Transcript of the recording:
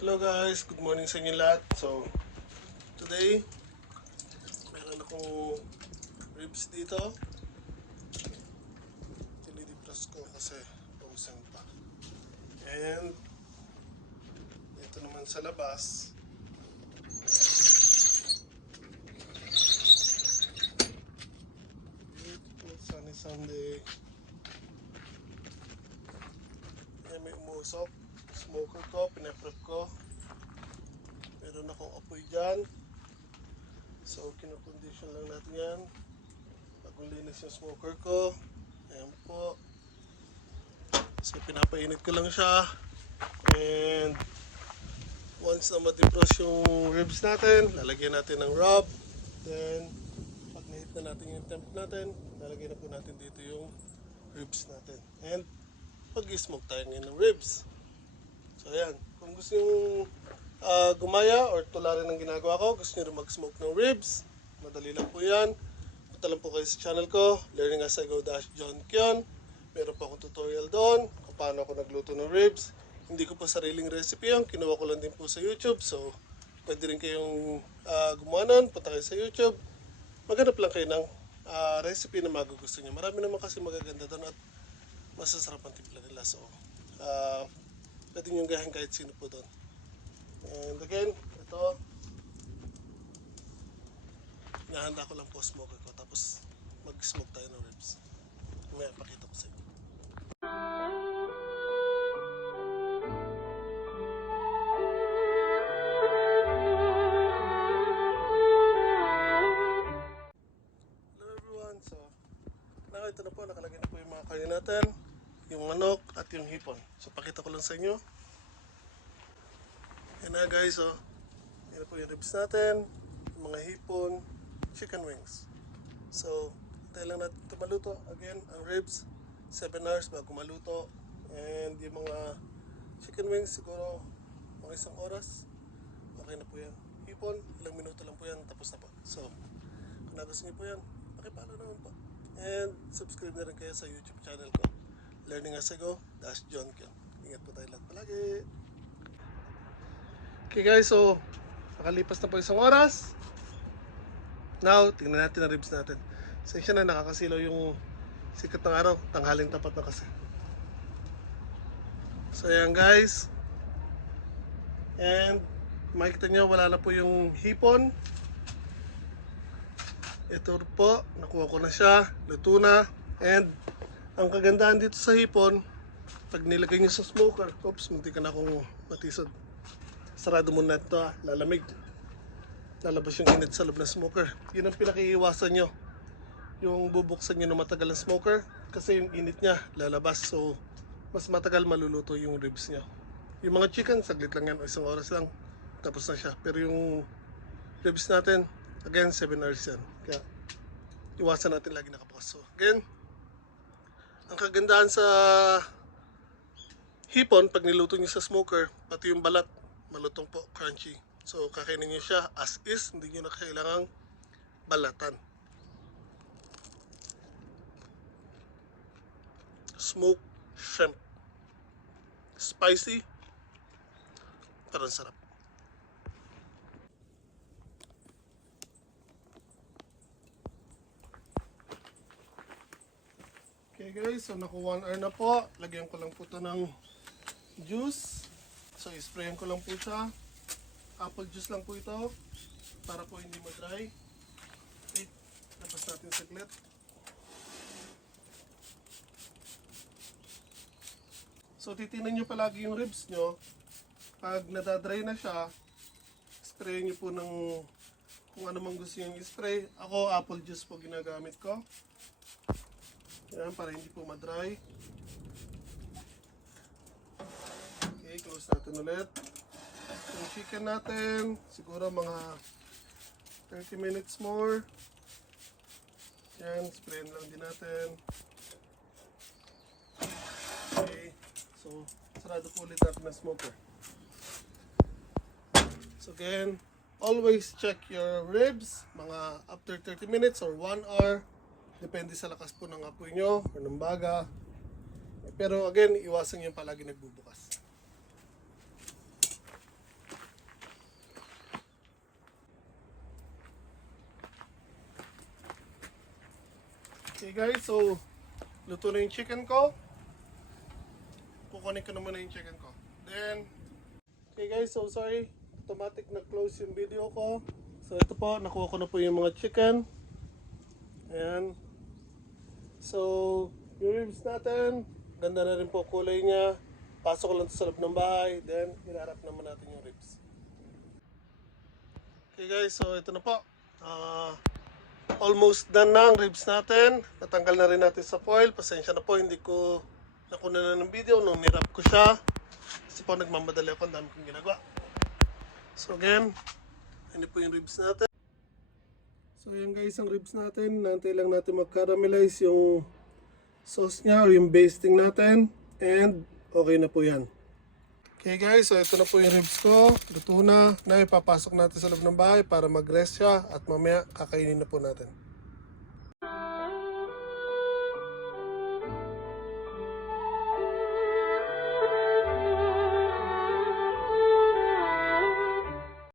Hello guys, good morning sa inyo lahat. So, today, meron akong ribs dito. Tinidipras ko kasi frozen pa. And, dito naman sa labas, beautiful sunny Sunday. Ayan, may umusok. Smoker ko, pinaprep ko. Meron akong apoy dyan. So, kinocondition lang natin yan. Bagong linis yung smoker ko. Ayan po. So, pinapainit ko lang siya. And, once na ma-defrost yung ribs natin, lalagyan natin ng rub. Then, pag na-hit na natin yung temp natin, lalagyan na po natin dito yung ribs natin. And, pag-smoke tayo ngayon ng ribs. So, ayan. Kung gusto nyo gumaya or tularin ng ginagawa ko, gusto nyo rin mag-smoke ng ribs, madali lang po yan. Punta lang po kayo sa channel ko, Learning as I Go John Kion. Meron po akong tutorial doon kung paano ako nagluto ng ribs. Hindi ko po sariling recipe yan, kinuha ko lang din po sa YouTube. So, pwede rin kayong gumawa nun, punta kayo sa YouTube. Maghanap lang kayo ng recipe na magugusto nyo. Marami naman kasi magaganda doon at masasarap ang timpla nila. So, pwede nyo gayahin kahit sino po doon. And again, ito, hinahanda ko lang po smoker ko. Tapos, mag-smoke tayo ng ribs. May pakita ko sa inyo. Hello everyone. So, nakita na po, nakalagay na po yung mga kanin natin. Yung manok at yung hipon. So, pakita ko lang sa inyo. Yan na guys, oh. Yan po yung ribs natin, yung mga hipon, chicken wings. So, tayo lang natin ito maluto. Again, ang ribs, 7 hours bago maluto. And yung mga chicken wings, siguro mga 1 oras. Okay na po yan. Hipon, ilang minuto lang po yan, tapos na po. So, kung nagustuhan niyo po yan, pakipalo naman po. And subscribe na rin kayo sa YouTube channel ko. Learning as I Go, John Kion. Ingat po tayo lahat palagi. Okay guys, so nakalipas na po 1 oras. Now, tingnan natin ang ribs natin. Sensya na, nakakasilaw yung sikat ng araw. Tanghaling tapat na kasi. So ayan guys. And makikita nyo, wala na po yung hipon. Ito po, nakuha ko na siya. Luto na. And ang kagandahan dito sa hipon, pag nilagay nyo sa smoker, oops, munti ka na akong matisod. Sarado muna ito, lalamig. Lalabas yung init sa loob ng smoker. Yun ang pinakaiiwasan nyo. Yung bubuksan nyo na matagal ng smoker, kasi yung init niya lalabas. So, mas matagal maluluto yung ribs nyo. Yung mga chicken, saglit lang yan, 1 oras lang. Tapos na siya. Pero yung ribs natin, again, 7 hours yan. Kaya, iwasan natin lagi nakabukas. So, again, ang kagandahan sa hipon, pag niluto nyo sa smoker, pati yung balat, malutong po, crunchy. So, kakainin nyo siya as is, hindi nyo na kailangang balatan. Smoked shrimp. Spicy, pero ang sarap. Okay guys, so naku 1 hour na po. Lagyan ko lang po ito ng juice. So, isprayan ko lang po siya. Apple juice lang po ito. Para po hindi ma-dry. Wait, labas natin saglit. So, titingnan nyo palagi yung ribs nyo. Pag nadadry na siya, sprayin nyo po ng kung ano mang gusto nyo i-spray. Ako, apple juice po ginagamit ko. Yan, para hindi po ma-dry. Okay, close natin ulit. Yung chicken natin, siguro mga 30 minutes more. Yan, sprayin lang din natin. Okay, so sarado po ulit natin ng smoker. So again, always check your ribs, mga after 30 minutes or 1 hour. Depende sa lakas po ng apoy nyo or ng baga. Pero again, iwasan nyo palagi nagbubukas. Okay guys, so luto na yung chicken ko. Kukunin ko naman na yung chicken ko. Then, okay guys, so sorry. Automatic na close yung video ko. So ito po, nakuha ko na po yung mga chicken. Ayan. So, yung ribs natin, ganda na rin po kulay niya. Pasok ko lang sa loob ng bahay. Then, hinarap naman natin yung ribs. Okay guys, so ito na po. Almost done na ang ribs natin. Natanggal na rin natin sa foil. Pasensya na po, hindi ko nakuna na ng video nung nirap ko siya. Kasi po nagmamadali ako, ang dami kong ginagawa. So again, hindi po yung ribs natin. So yan guys, ang ribs natin. Nantay lang natin mag-caramelize yung sauce niya or yung basting natin. And okay na po yan. Okay guys, so ito na po yung ribs ko. Luto na. Na ipapasok natin sa loob ng bahay para mag-rest siya. At mamaya kakainin na po natin.